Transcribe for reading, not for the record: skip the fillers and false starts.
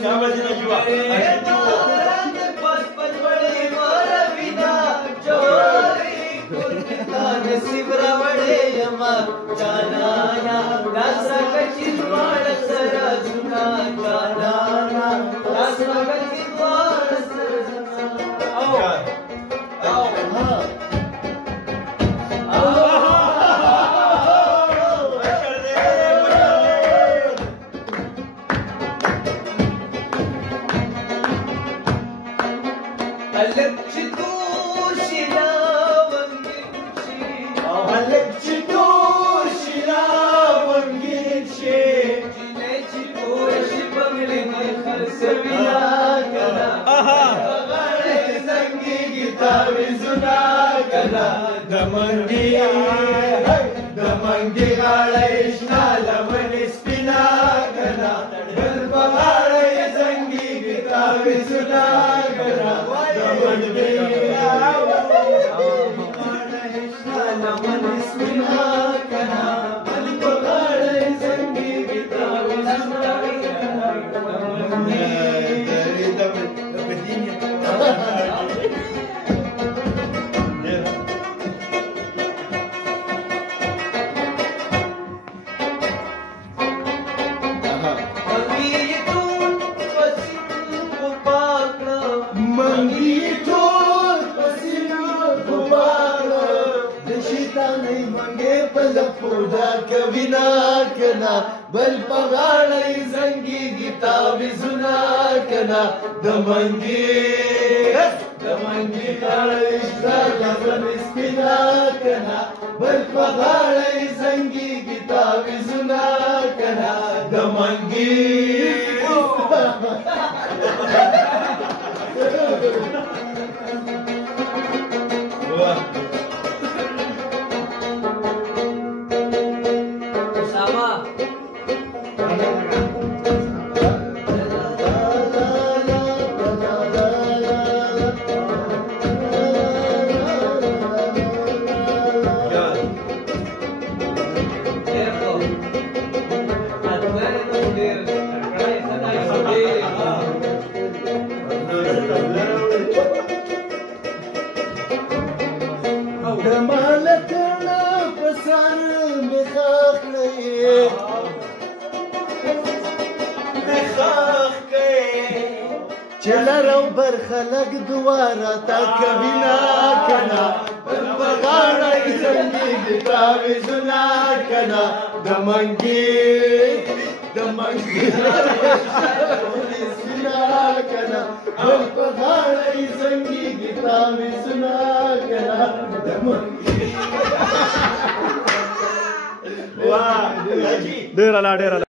शाबाश नजवा शिवरा बड़े यमा जाना दासा कच्ची द्वार सरा जुना जाना दासा कच्ची द्वार सरा जुना आओ दमंगी गाळैष्णा लमनी स्पिना गना गलबगाळै संगी गीता विसुना गना दमंगी गाळैष्णा लमनी स्पिना गना गलबगाळै संगी गीता विसुना गना दमंगी कविना कना बल पगाळै संगी गीता विसुना कना दमंगी गाळैष्णा लमनी स्पिना कना बल पगाळै संगी गीता विसुना कना दमंगी چلرو برخلق دوارا تا کبینا کنا بغاړی زنګي گیتا وزنا کنا دمنګي سنا کنا بغاړی زنګي گیتا وزنا کنا دمنګي वाह ډیر